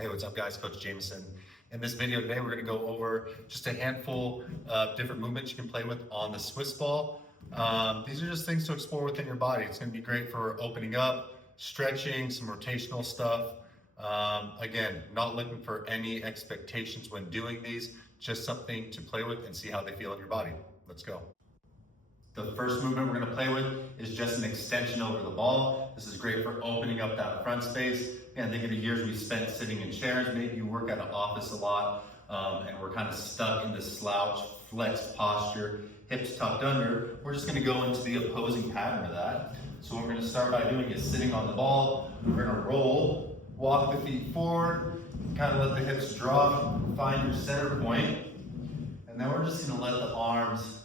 Hey, what's up guys? Coach Jameson. In this video today, we're gonna go over just a handful of different movements you can play with on the Swiss ball. These are just things to explore within your body. It's gonna be great for opening up, stretching, some rotational stuff. Again, not looking for any expectations when doing these, just something to play with and see how they feel in your body. Let's go. The first movement we're gonna play with is just an extension over the ball. This is great for opening up that front space. Again, think of the years we spent sitting in chairs. Maybe you work at an office a lot and we're kind of stuck in this slouch, flexed posture, hips tucked under. We're just gonna go into the opposing pattern of that. So what we're gonna start by doing is sitting on the ball. We're gonna roll, walk the feet forward, kind of let the hips drop, find your center point, and then we're just gonna let the arms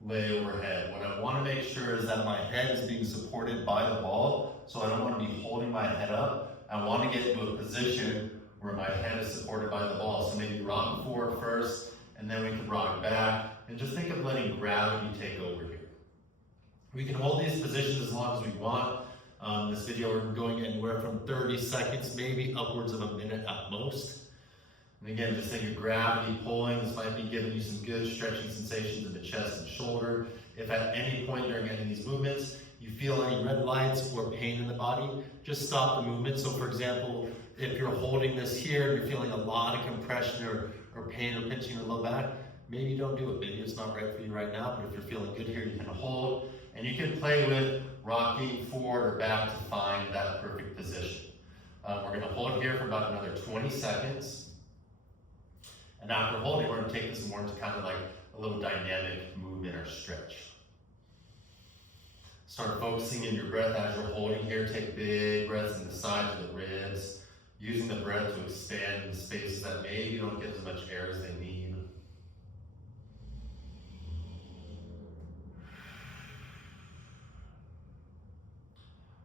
lay overhead. What I want to make sure is that my head is being supported by the ball, so I don't want to be holding my head up. I want to get into a position where my head is supported by the ball. So maybe rock forward first, and then we can rock back. And just think of letting gravity take over here. We can hold these positions as long as we want. This video, we're going anywhere from 30 seconds, maybe upwards of a minute at most. And again, just think of gravity pulling. This might be giving you some good stretching sensations in the chest and shoulder. If at any point during any of these movements, you feel any red lights or pain in the body, just stop the movement. So for example, if you're holding this here and you're feeling a lot of compression or pain or pinching in the low back, maybe don't do it. Maybe it's not right for you right now, but if you're feeling good here, you can hold. And you can play with rocking forward or back to find that perfect position. We're gonna hold here for about another 20 seconds. And after holding, we're going to take this more into kind of like a little dynamic movement or stretch. Start focusing in your breath as you're holding here. Take big breaths in the sides of the ribs, using the breath to expand the spaces that maybe don't get as much air as they need.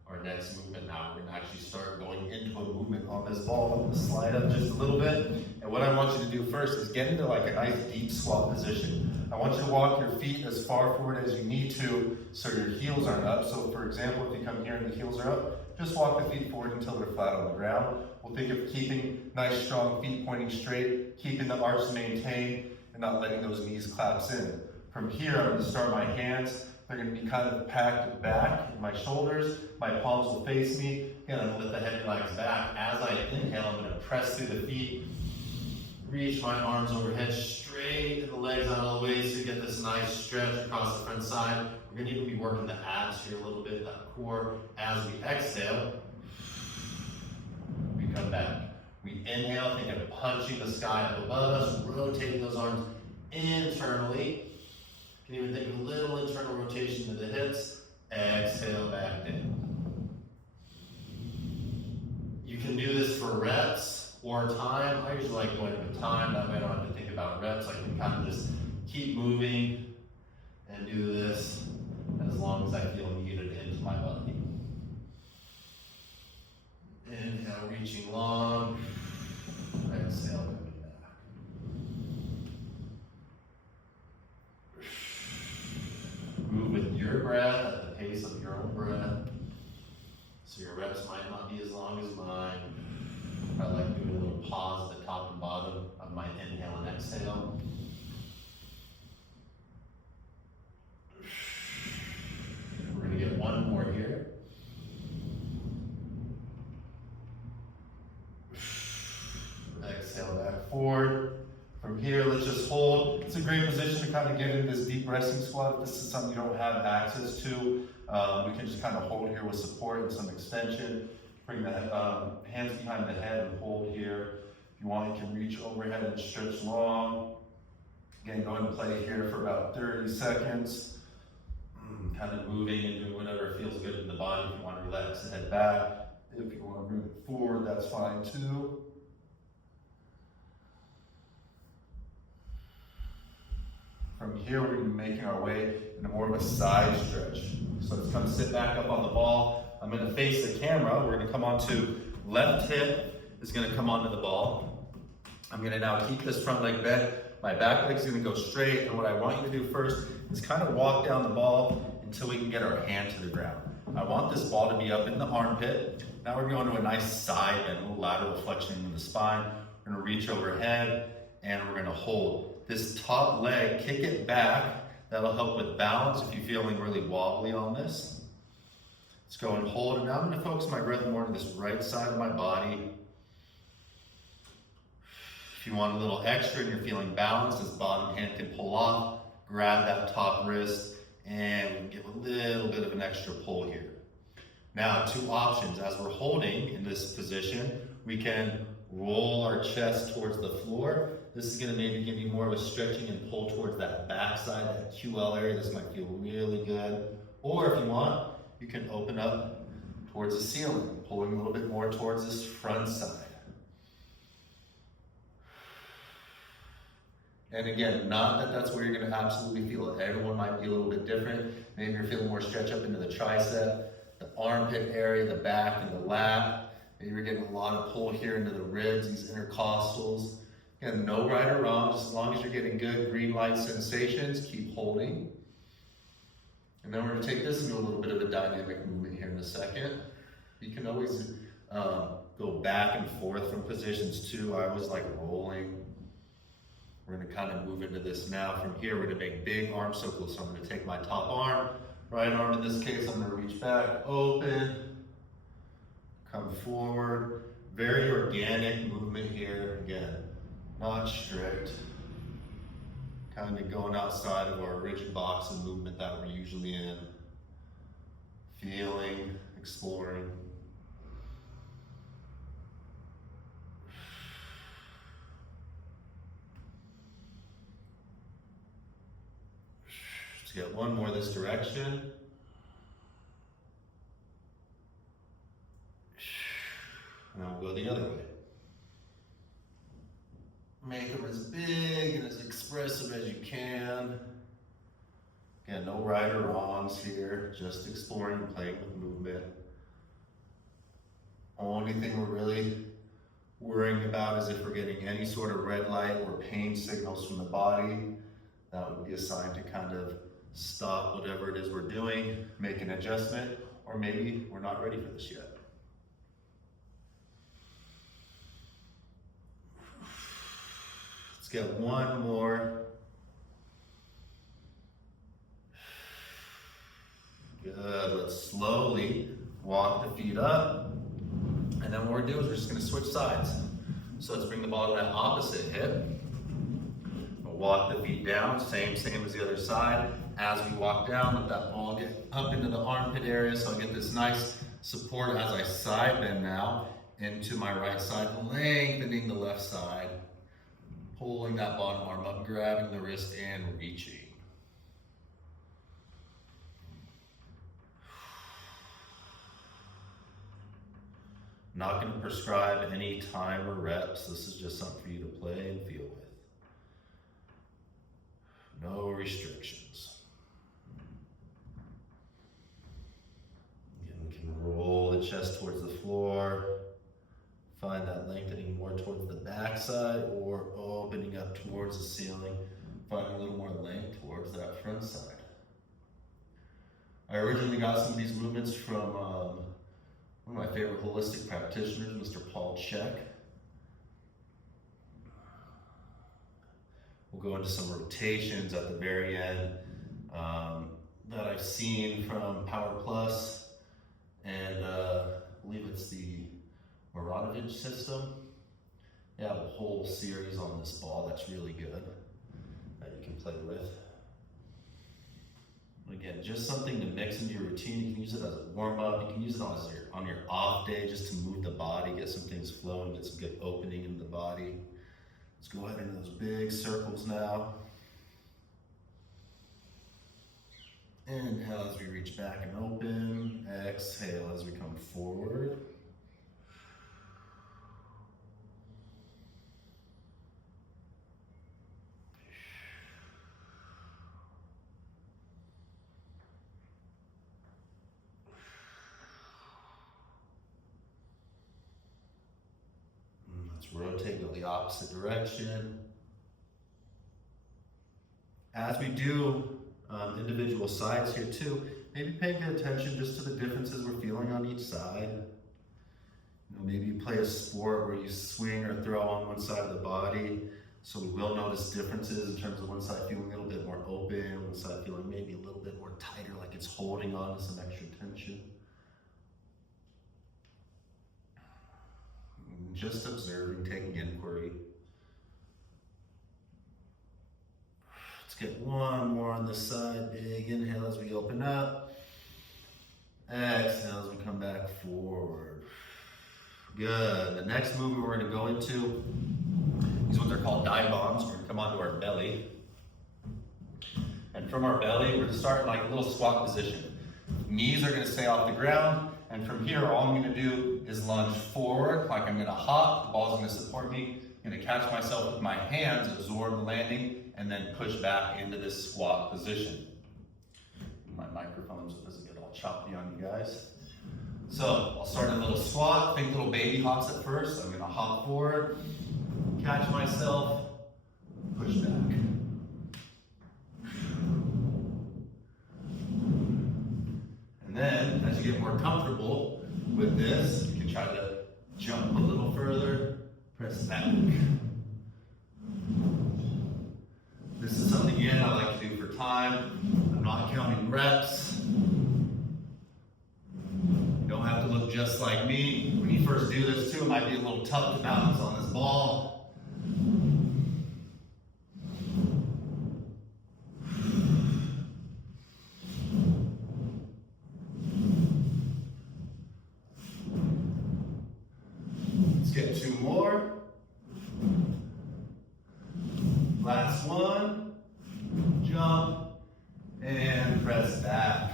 Our next movement now, we're going to actually start going into a movement on this ball. I'm going to slide up just a little bit. And what I want you to do first is get into like a nice deep squat position. I want you to walk your feet as far forward as you need to so your heels aren't up. So for example, if you come here and the heels are up, just walk the feet forward until they're flat on the ground. We'll think of keeping nice strong feet pointing straight, keeping the arch maintained, and not letting those knees collapse in. From here, I'm going to start my hands. They're going to be kind of packed back in my shoulders. My palms will face me. Again, I'm going to let the head relax back. As I inhale, I'm going to press through the feet, reach my arms overhead, straighten the legs out all the way so you get this nice stretch across the front side. We're going to even be working the abs here a little bit, that core. As we exhale, we come back. We inhale, think of punching the sky up above us, rotating those arms internally. You can even think of a little internal rotation to the hips. Exhale back down. You can do this for reps or time. I usually like going with time. That way I don't have to think about reps. I can kind of just keep moving and do this as long as I feel needed into my body. Inhale, reaching long. Exhale, coming back. Move with your breath at the pace of your own breath. So your reps might not be as long as mine. I like doing a little pause at the top and bottom of my inhale and exhale. We're going to get one more here. Exhale back forward. From here, let's just hold. It's a great position to kind of get into this deep resting squat. If this is something you don't have access to, we can just kind of hold here with support and some extension. Bring the hands behind the head and hold here. If you want, you can reach overhead and stretch long. Again, go ahead and play here for about 30 seconds. Kind of moving and doing whatever feels good in the body. If you want to relax the head back. If you want to move it forward, that's fine too. From here, we're going to be making our way into more of a side stretch. So let's come sit back up on the ball. I'm going to face the camera. We're going to come onto left hip is going to come onto the ball. I'm going to now keep this front leg bent. My back leg is going to go straight. And what I want you to do first is kind of walk down the ball until we can get our hand to the ground. I want this ball to be up in the armpit. Now we're going to a nice side bend, a little lateral flexion into the spine. We're gonna reach overhead and we're gonna hold. This top leg, kick it back. That'll help with balance if you're feeling really wobbly on this. Let's go and hold, and now I'm gonna focus my breath more to this right side of my body. If you want a little extra and you're feeling balanced, this bottom hand can pull off, grab that top wrist, and give a little bit of an extra pull here. Now, two options. As we're holding in this position, we can roll our chest towards the floor. This is gonna maybe give you more of a stretching and pull towards that backside, that QL area. This might feel really good. Or if you want, you can open up towards the ceiling, pulling a little bit more towards this front side. And again, not that that's where you're gonna absolutely feel it. Everyone might be a little bit different. Maybe you're feeling more stretch up into the tricep, the armpit area, the back, and the lat. Maybe you're getting a lot of pull here into the ribs, these intercostals. Again, no right or wrong, just as long as you're getting good green light sensations, keep holding. And then we're gonna take this into a little bit of a dynamic movement here in a second. You can always go back and forth from positions too. I always like rolling. We're gonna kind of move into this now. From here, we're gonna make big arm circles. So I'm gonna take my top arm, right arm in this case, I'm gonna reach back, open, come forward. Very organic movement here. Again, not strict. Kind of going outside of our rigid box of movement that we're usually in. Feeling, exploring. Let's get one more this direction. And then we'll go the other way. Make them as big and as expressive as you can. Again, no right or wrongs here, just exploring and playing with movement. Only thing we're really worrying about is if we're getting any sort of red light or pain signals from the body. That would be a sign to kind of stop whatever it is we're doing, make an adjustment, or maybe we're not ready for this yet. Let's get one more. Good, let's slowly walk the feet up. And then what we're doing is we're just gonna switch sides. So let's bring the ball to that opposite hip. We'll walk the feet down, same as the other side. As we walk down, let that ball get up into the armpit area so I get this nice support as I side bend now into my right side, lengthening the left side, pulling that bottom arm up, grabbing the wrist and reaching. Not going to prescribe any time or reps. This is just something for you to play and feel with. No restrictions. Again, we can roll the chest towards the floor. Find that lengthening more towards the back side or opening up towards the ceiling. Find a little more length towards that front side. I originally got some of these movements from one of my favorite holistic practitioners, Mr. Paul Chek. We'll go into some rotations at the very end that I've seen from Power Plus, and I believe it's the Maranovich system. They have a whole series on this ball that's really good that you can play with. Again, just something to mix into your routine. You can use it as a warm-up. You can use it on your off day just to move the body, get some things flowing, get some good opening in the body. Let's go ahead into those big circles now. Inhale as we reach back and open. Exhale as we come forward. Let's rotate in the opposite direction. As we do individual sides here too, maybe pay good attention just to the differences we're feeling on each side. Maybe you play a sport where you swing or throw on one side of the body, so we will notice differences in terms of one side feeling a little bit more open, one side feeling maybe a little bit more tighter, like it's holding on to some extra tension. And just observing, taking inquiry. Let's get one more on this side. Big inhale as we open up. Exhale as we come back forward. Good. The next movement we're going to go into, these ones are called dive bombs. We're going to come onto our belly. And from our belly, we're going to start in like a little squat position. Knees are going to stay off the ground. And from here, all I'm going to do is lunge forward, like I'm going to hop. The ball's going to support me. I'm going to catch myself with my hands, absorb the landing, and then push back into this squat position. My microphone so it doesn't get all choppy on you guys. So I'll start a little squat, think little baby hops at first. I'm gonna hop forward, catch myself, push back. And then as you get more comfortable with this, you can try to jump a little further, press back. This is something, again, I like to do for time. I'm not counting reps. You don't have to look just like me. When you first do this too, it might be a little tough to balance on this ball. Let's get two more. Last one. Jump and press back.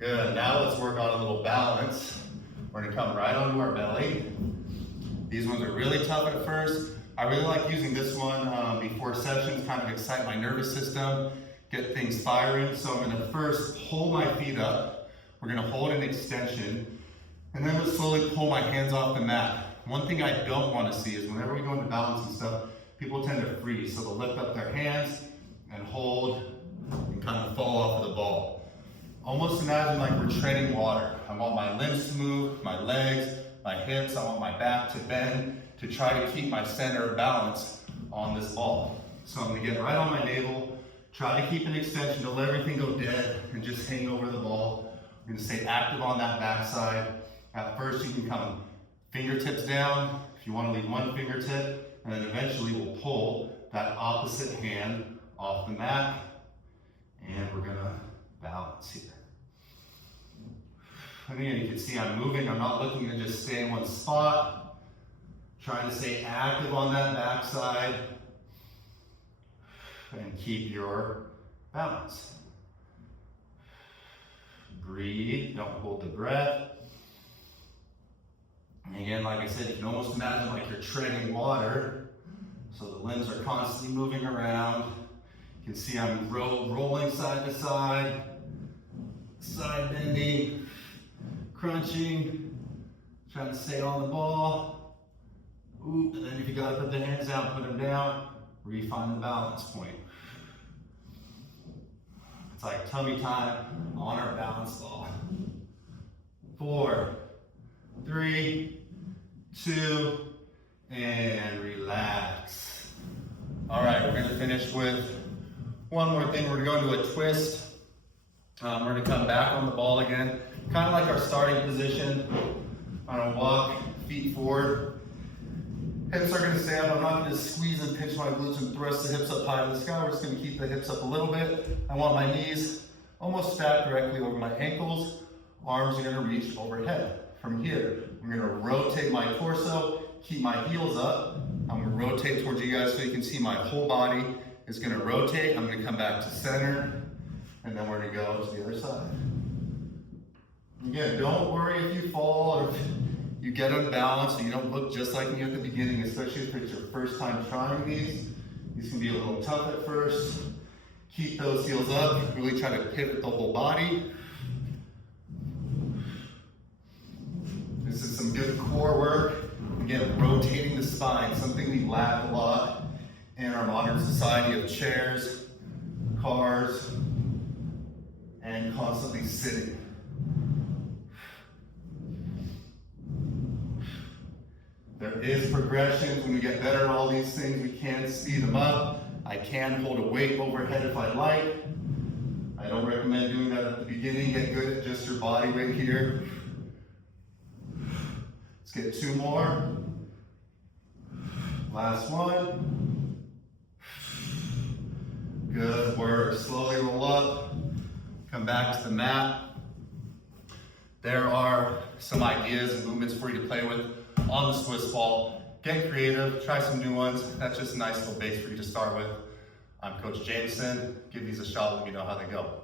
Good. Now let's work on a little balance. We're going to come right onto our belly. These ones are really tough at first. I really like using this one before sessions, kind of excite my nervous system, get things firing. So I'm going to first hold my feet up. We're going to hold an extension, and then we'll slowly pull my hands off the mat. One thing I don't want to see is whenever we go into balance and stuff, people tend to freeze. So they'll lift up their hands and hold and kind of fall off of the ball. Almost imagine like we're treading water. I want my limbs to move, my legs, my hips. I want my back to bend to try to keep my center of balance on this ball. So I'm gonna get right on my navel, try to keep an extension, don't let everything go dead and just hang over the ball. We're gonna stay active on that backside. At first you can come fingertips down if you wanna leave one fingertip, and then eventually we'll pull that opposite hand off the mat, and we're gonna balance here. And again, you can see I'm moving. I'm not looking to just stay in one spot. Trying to stay active on that backside and keep your balance. Breathe, don't hold the breath. And again, like I said, you can almost imagine like you're treading water. So the limbs are constantly moving around. You can see I'm rolling side to side, side bending, crunching, trying to stay on the ball. Oop, and then if you gotta put the hands down, put them down, refine the balance point. It's like tummy time on our balance ball. 4, 3, 2, and relax. All right, we're gonna finish with one more thing. We're gonna go into a twist. We're gonna come back on the ball again, kind of like our starting position. I'm gonna walk, feet forward. Hips are gonna stay up. I'm not gonna squeeze and pinch my glutes and thrust the hips up high to the sky. We're just gonna keep the hips up a little bit. I want my knees almost stacked directly over my ankles. Arms are gonna reach overhead. From here, I'm gonna rotate my torso, keep my heels up. I'm gonna rotate towards you guys so you can see my whole body is gonna rotate. I'm gonna come back to center, and then we're gonna go to the other side. Again, don't worry if you fall or if you get unbalanced and you don't look just like me at the beginning, especially if it's your first time trying these. These can be a little tough at first. Keep those heels up, really try to pivot the whole body. This is some good core work. Again, rotating the spine, something we lack a lot in our modern society of chairs, cars, and constantly sitting. There is progressions. When we get better at all these things, we can speed them up. I can hold a weight overhead if I like. I don't recommend doing that at the beginning. Get good at just your body weight here. Let's get 2 more. Last one. Good work. Slowly roll up. Come back to the mat. There are some ideas and movements for you to play with on the Swiss ball. Get creative, try some new ones. That's just a nice little base for you to start with. I'm Coach Jameson. Give these a shot, let me know how they go.